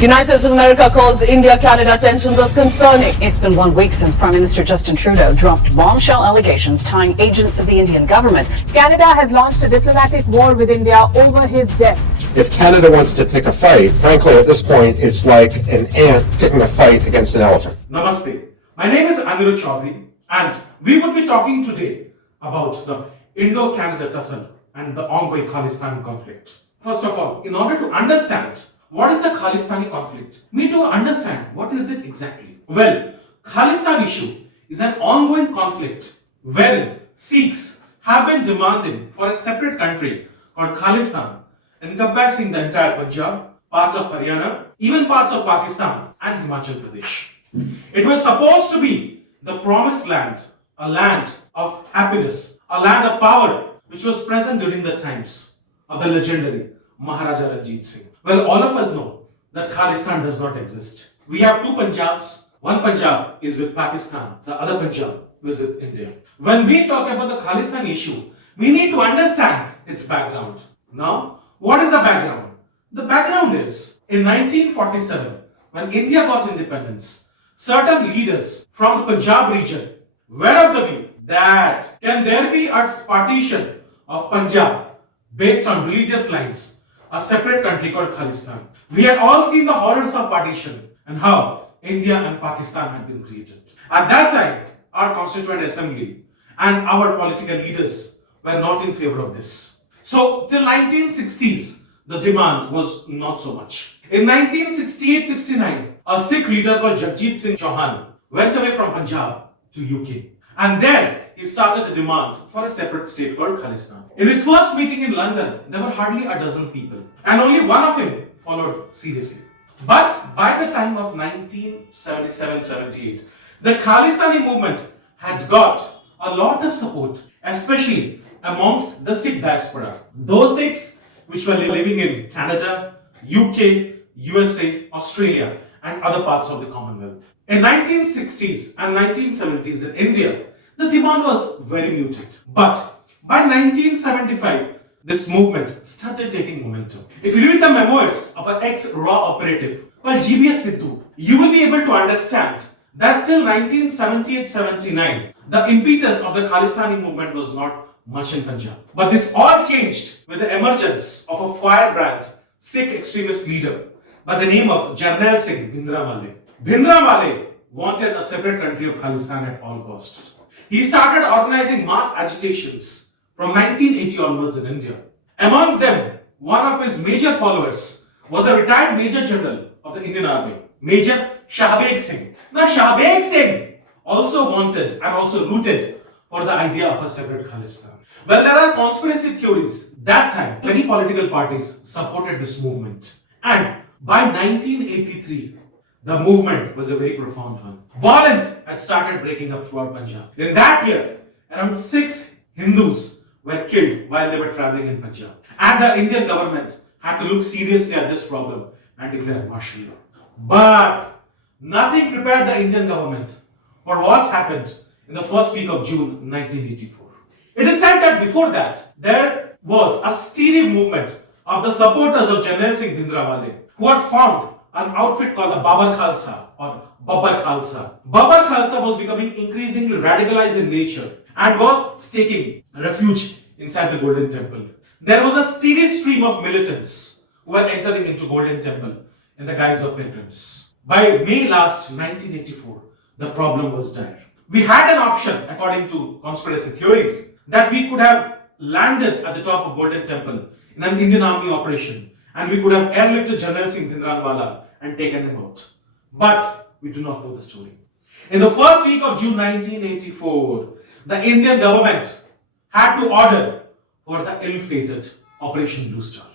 United States of America calls India-Canada tensions as concerning. It's been 1 week since Prime Minister Justin Trudeau dropped bombshell allegations tying agents of the Indian government. Canada has launched a diplomatic war with India over his death. If Canada wants to pick a fight, frankly, at this point, it's like an ant picking a fight against an elephant. Namaste. My name is Aniruddha Choudhary, and we would be talking today about the Indo-Canada tussle and the ongoing Khalistani conflict. First of all, in order to understand what is the Khalistani conflict, we need to understand what is it exactly. Well, Khalistan issue is an ongoing conflict wherein Sikhs have been demanding for a separate country called Khalistan, encompassing the entire Punjab, parts of Haryana, even parts of Pakistan and Himachal Pradesh. It was supposed to be the promised land, a land of happiness, a land of power, which was present during the times of the legendary Maharaja Ranjit Singh. Well, all of us know that Khalistan does not exist. We have two Punjabs. One Punjab is with Pakistan, the other Punjab is with India. When we talk about the Khalistan issue, we need to understand its background. Now, what is the background? The background is, in 1947, when India got independence, certain leaders from the Punjab region were of the view that can there be a partition of Punjab based on religious lines, a separate country called Khalistan. We had all seen the horrors of partition and how India and Pakistan had been created. At that time, our Constituent Assembly and our political leaders were not in favor of this. So, till 1960s, the demand was not so much. In 1968-69, a Sikh leader called Jagjit Singh Chauhan went away from Punjab to UK. And there, he started to demand for a separate state called Khalistan. In his first meeting in London, there were hardly a dozen people, and only one of him followed seriously. But by the time of 1977-78, the Khalistani movement had got a lot of support, especially amongst the Sikh diaspora. Those Sikhs which were living in Canada, UK, USA, Australia, and other parts of the Commonwealth. In 1960s and 1970s in India, the demand was very muted. But by 1975, this movement started taking momentum. If you read the memoirs of an ex-RAW operative called GBS Sittu, you will be able to understand that till 1978-79, the impetus of the Khalistani movement was not much in Punjab. But this all changed with the emergence of a firebrand Sikh extremist leader by the name of Jarnail Singh Bhindranwale. Bhindranwale wanted a separate country of Khalistan at all costs. He started organizing mass agitations from 1980 onwards in India. Amongst them, one of his major followers was a retired Major General of the Indian Army, Major Shahbeg Singh. Now, Shahbeg Singh also wanted and also rooted for the idea of a separate Khalistan. Well, there are conspiracy theories. That time, many political parties supported this movement. And by 1983, the movement was a very profound one. Violence had started breaking up throughout Punjab. In that year, around 6 Hindus were killed while they were traveling in Punjab. And the Indian government had to look seriously at this problem and declare martial law. But nothing prepared the Indian government for what happened in the first week of June 1984. It is said that before that, there was a steady movement of the supporters of Jarnail Singh Bhindranwale who had formed an outfit called the Babar Khalsa or Babbar Khalsa. Babbar Khalsa was becoming increasingly radicalized in nature and was taking refuge inside the Golden Temple. There was a steady stream of militants who were entering into Golden Temple in the guise of pilgrims. By May last 1984, the problem was dire. We had an option, according to conspiracy theories, that we could have landed at the top of Golden Temple in an Indian Army operation, and we could have airlifted Jarnail Singh Bhindranwale and taken him out. But we do not know the story. In the first week of June 1984, the Indian government had to order for the ill-fated Operation Blue Star.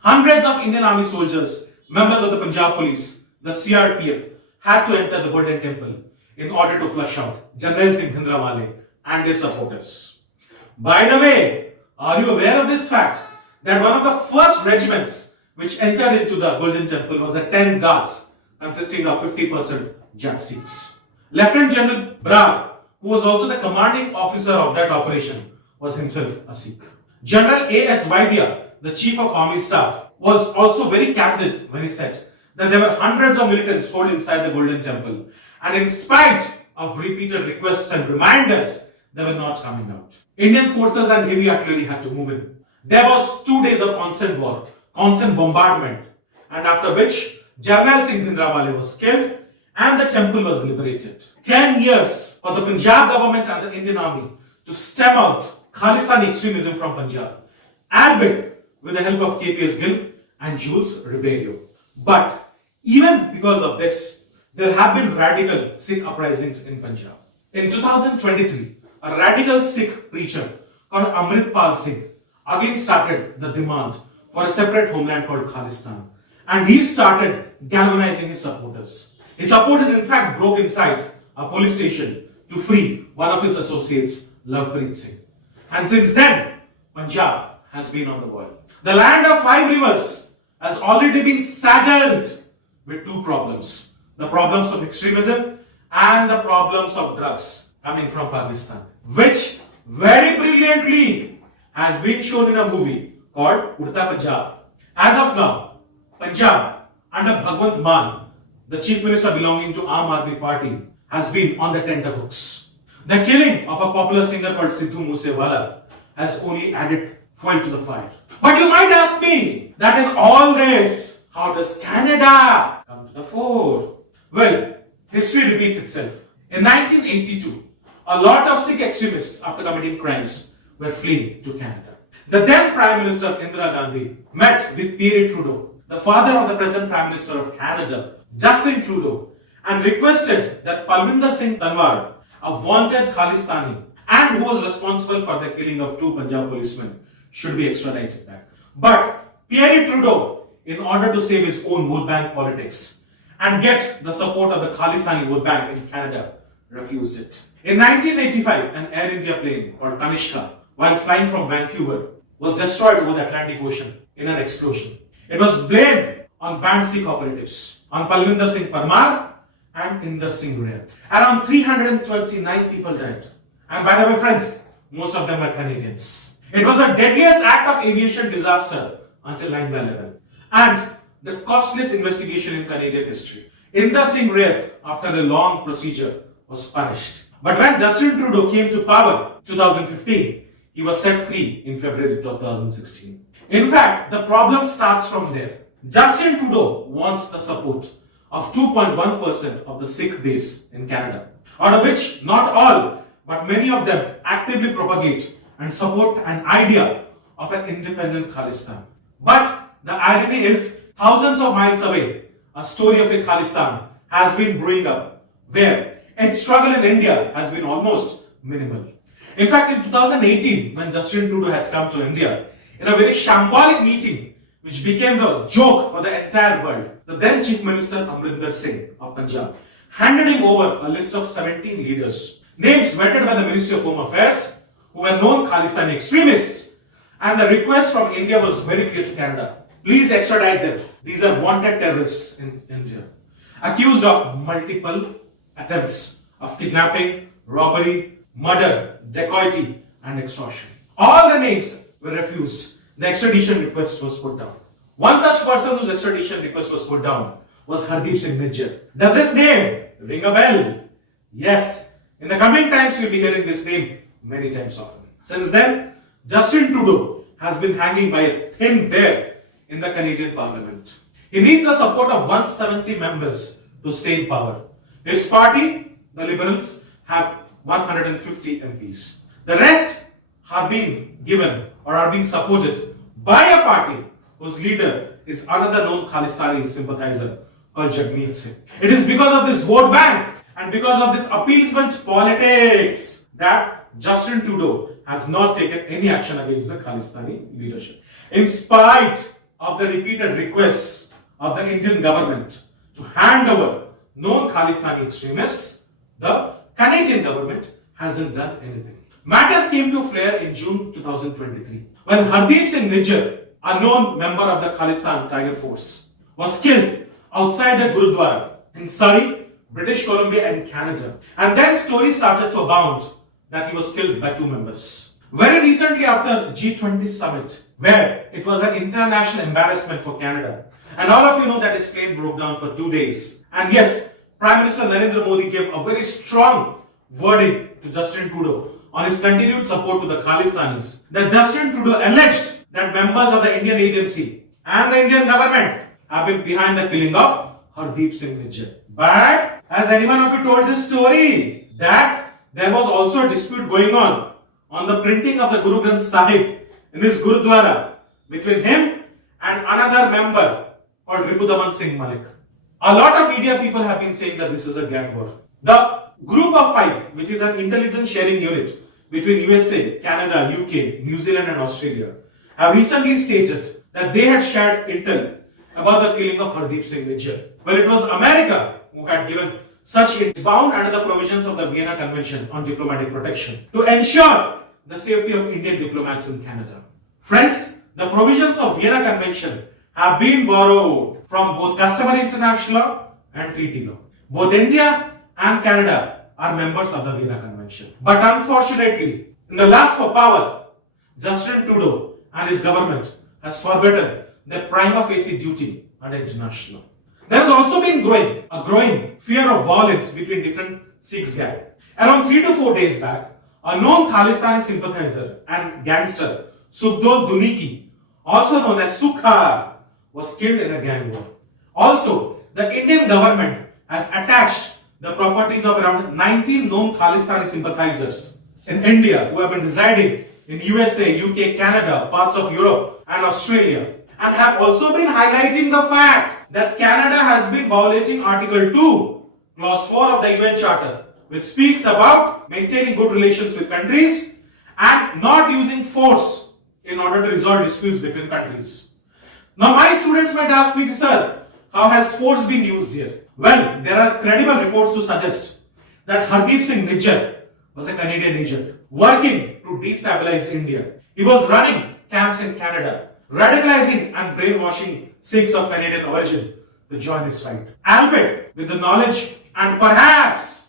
Hundreds of Indian Army soldiers, members of the Punjab Police, the CRPF, had to enter the Golden Temple in order to flush out Jarnail Singh Bhindranwale and his supporters. By the way, are you aware of this fact that one of the first regiments which entered into the Golden Temple was the 10 Guards, consisting of 50% Jat Sikhs. Lieutenant General Bragg, who was also the commanding officer of that operation, was himself a Sikh. General A.S. Vaidya, the Chief of Army Staff, was also very candid when he said that there were hundreds of militants holed inside the Golden Temple, and in spite of repeated requests and reminders, they were not coming out. Indian forces and heavy artillery had to move in. There was 2 days of constant war, constant bombardment, and after which Jarnail Singh Bhindranwale was killed and the temple was liberated. 10 years for the Punjab government and the Indian army to stem out Khalistani extremism from Punjab, albeit with the help of KPS Gill and Jules Ribeiro. But even because of this, there have been radical Sikh uprisings in Punjab. In 2023, a radical Sikh preacher called Amritpal Singh again started the demand for a separate homeland called Khalistan. And he started galvanizing his supporters. His supporters in fact broke inside a police station to free one of his associates, Lovepreet Singh. And since then, Punjab has been on the boil. The land of 5 rivers has already been saddled with 2 problems. The problems of extremism and the problems of drugs coming from Pakistan, which very brilliantly has been shown in a movie called Udta Punjab. As of now, Punjab under Bhagwant Mann, the chief minister belonging to Aam Aadmi Party, has been on the tenterhooks. The killing of a popular singer called Sidhu Moosewala has only added fuel to the fire. But you might ask me that in all this, how does Canada come to the fore? Well, history repeats itself. In 1982, a lot of Sikh extremists, after committing crimes, were fleeing to Canada. The then Prime Minister Indira Gandhi met with Pierre Trudeau, the father of the present Prime Minister of Canada, Justin Trudeau, and requested that Palvinder Singh Tanwar, a wanted Khalistani and who was responsible for the killing of 2 Punjab policemen, should be extradited back. But Pierre Trudeau, in order to save his own vote bank politics and get the support of the Khalistani vote bank in Canada, refused it. In 1985, an Air India plane called Kanishka, while flying from Vancouver, was destroyed over the Atlantic Ocean in an explosion. It was blamed on banned Sikh operatives, on Palvinder Singh Parmar and Inder Singh Rayat. Around 329 people died. And by the way, friends, most of them were Canadians. It was the deadliest act of aviation disaster until 9/11 and the costliest investigation in Canadian history. Inder Singh Rayat, after a long procedure, was punished. But when Justin Trudeau came to power in 2015, he was set free in February 2016. In fact, the problem starts from there. Justin Trudeau wants the support of 2.1% of the Sikh base in Canada, out of which not all, but many of them actively propagate and support an idea of an independent Khalistan. But the irony is, thousands of miles away, a story of a Khalistan has been brewing up, where its struggle in India has been almost minimal. In fact, in 2018, when Justin Trudeau had come to India, in a very shambolic meeting, which became the joke for the entire world, the then Chief Minister Amrinder Singh of Punjab handed him over a list of 17 leaders, names vetted by the Ministry of Home Affairs, who were known Khalistani extremists, and the request from India was very clear to Canada. Please extradite them. These are wanted terrorists in India, accused of multiple attempts of kidnapping, robbery, murder, dacoity, and extortion. All the names were refused. The extradition request was put down. One such person whose extradition request was put down was Hardeep Singh Nijjar. Does his name ring a bell? Yes. In the coming times, you'll be hearing this name many times often. Since then, Justin Trudeau has been hanging by a thin hair in the Canadian Parliament. He needs the support of 170 members to stay in power. His party, the Liberals, have 150 MPs. The rest are being given or are being supported by a party whose leader is another known Khalistani sympathizer called Jagmeet Singh. It is because of this vote bank and because of this appeasement politics that Justin Trudeau has not taken any action against the Khalistani leadership. In spite of the repeated requests of the Indian government to hand over known Khalistani extremists, the Canadian government hasn't done anything. Matters came to flare in June 2023 when Hardeep Singh Nijjar, a known member of the Khalistan Tiger Force, was killed outside a Gurudwara in Surrey, British Columbia and Canada. And then stories started to abound that he was killed by 2 members. Very recently after G20 summit, where it was an international embarrassment for Canada, And all of you know that his plane broke down for 2 days. And yes, Prime Minister Narendra Modi gave a very strong verdict to Justin Trudeau on his continued support to the Khalistanis. That Justin Trudeau alleged that members of the Indian agency and the Indian government have been behind the killing of Hardeep Singh Nijjar. But has anyone of you told this story? That there was also a dispute going on the printing of the Guru Granth Sahib in his Gurudwara between him and another member called Ripudaman Singh Malik. A lot of media people have been saying that this is a gang war. The Group of Five, which is an intelligence sharing unit between USA, Canada, UK, New Zealand and Australia, have recently stated that they had shared intel about the killing of Hardeep Singh Nijjar. Well, it was America who had given such intel bound under the provisions of the Vienna Convention on Diplomatic Protection to ensure the safety of Indian diplomats in Canada. Friends, the provisions of Vienna Convention have been borrowed from both customary international law and treaty law. Both India and Canada are members of the Vienna Convention. But unfortunately, in the lust for power, Justin Trudeau and his government has forgotten their prima facie duty under international law. There has also been a growing fear of violence between different Sikhs gang. Around 3 to 4 days back, a known Khalistani sympathizer and gangster, Sukhdev Duniki, also known as Sukha, was killed in a gang war. Also, the Indian government has attached the properties of around 19 known Khalistani sympathizers in India who have been residing in USA, UK, Canada, parts of Europe and Australia, and have also been highlighting the fact that Canada has been violating Article 2, Clause 4 of the UN Charter, which speaks about maintaining good relations with countries and not using force in order to resolve disputes between countries. Now, my students might ask me, sir, how has force been used here? Well, there are credible reports to suggest that Hardeep Singh Nijjar was a Canadian agent working to destabilize India. He was running camps in Canada, radicalizing and brainwashing Sikhs of Canadian origin to join his fight, albeit with the knowledge and perhaps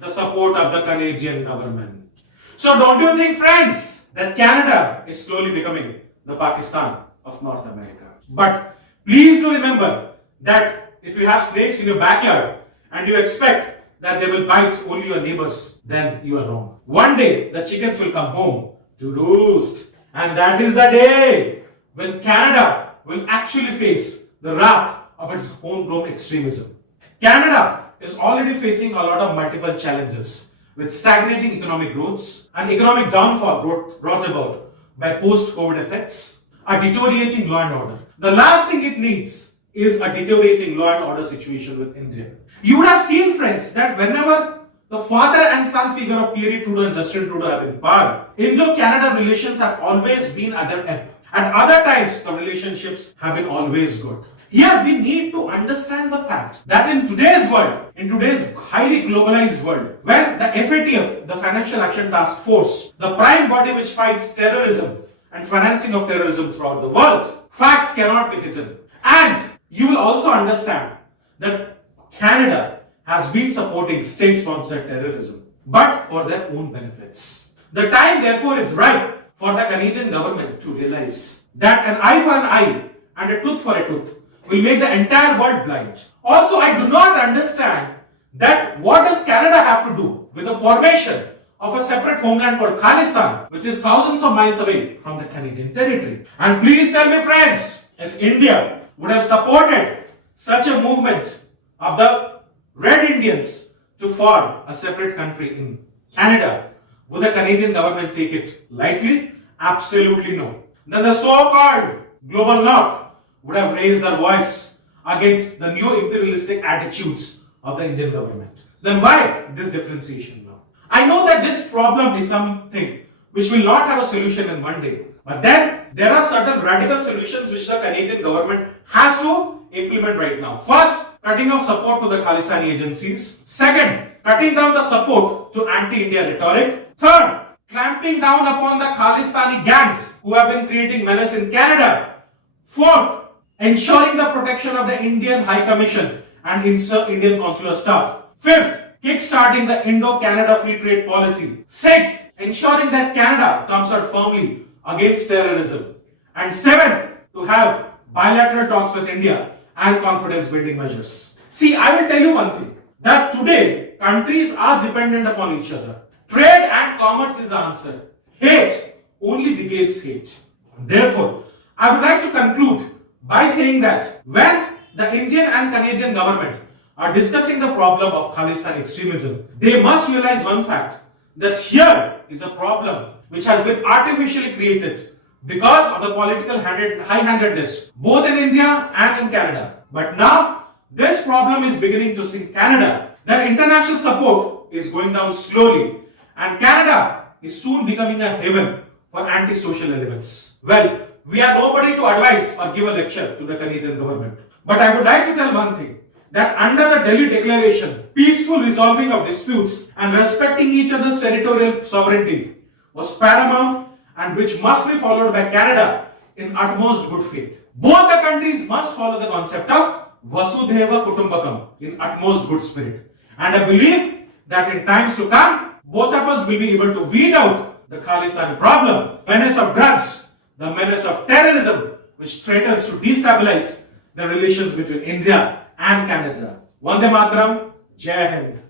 the support of the Canadian government. So don't you think, friends, that Canada is slowly becoming the Pakistan of North America? But please do remember that if you have snakes in your backyard and you expect that they will bite only your neighbors, then you are wrong. One day the chickens will come home to roost, and that is the day when Canada will actually face the wrath of its homegrown extremism. Canada is already facing a lot of multiple challenges with stagnating economic growth, an economic downfall brought about by post-COVID effects, a deteriorating law and order. The last thing it needs is a deteriorating law and order situation with India. You would have seen, friends, that whenever the father and son figure of Thierry Trudeau and Justin Trudeau have been power, Indo-Canada relations have always been at their ebb. At other times, the relationships have been always good. Here we need to understand the fact that in today's world, in today's highly globalized world, where the FATF, the Financial Action Task Force, the prime body which fights terrorism and financing of terrorism throughout the world, facts cannot be hidden. And you will also understand that Canada has been supporting state-sponsored terrorism, but for their own benefits. The time, therefore, is ripe for the Canadian government to realize that an eye for an eye and a tooth for a tooth will make the entire world blind. Also, I do not understand that what does Canada have to do with the formation of a separate homeland called Khalistan, which is thousands of miles away from the Canadian territory. And please tell me, friends, if India would have supported such a movement of the Red Indians to form a separate country in Canada, would the Canadian government take it lightly? Absolutely no. Then the so-called global north would have raised their voice against the new imperialistic attitudes of the Indian government. Then why this differentiation now? I know that this problem is something which will not have a solution in one day. But then there are certain radical solutions which the Canadian government has to implement right now. First, cutting off support to the Khalistani agencies. Second, cutting down the support to anti-India rhetoric. Third, clamping down upon the Khalistani gangs who have been creating menace in Canada. Fourth, ensuring the protection of the Indian High Commission and Indian consular staff. Fifth, kickstarting the Indo-Canada free trade policy. Sixth, ensuring that Canada comes out firmly against terrorism. And seventh, to have bilateral talks with India and confidence building measures. See, I will tell you one thing, that today countries are dependent upon each other. Trade and commerce is the answer. Hate only begets hate. Therefore, I would like to conclude by saying that when the Indian and Canadian government are discussing the problem of Khalistan extremism, they must realize one fact, that here is a problem which has been artificially created because of the political high-handedness both in India and in Canada. But now this problem is beginning to sink Canada. Their international support is going down slowly and Canada is soon becoming a haven for anti-social elements. Well, we are nobody to advise or give a lecture to the Canadian government. But I would like to tell one thing, that under the Delhi Declaration, peaceful resolving of disputes and respecting each other's territorial sovereignty was paramount and which must be followed by Canada in utmost good faith. Both the countries must follow the concept of Vasudhaiva Kutumbakam in utmost good spirit. And I believe that in times to come, both of us will be able to weed out the Khalistani problem, menace of drugs, the menace of terrorism, which threatens to destabilize the relations between India and Canada. Vande Mataram, Jai Hind.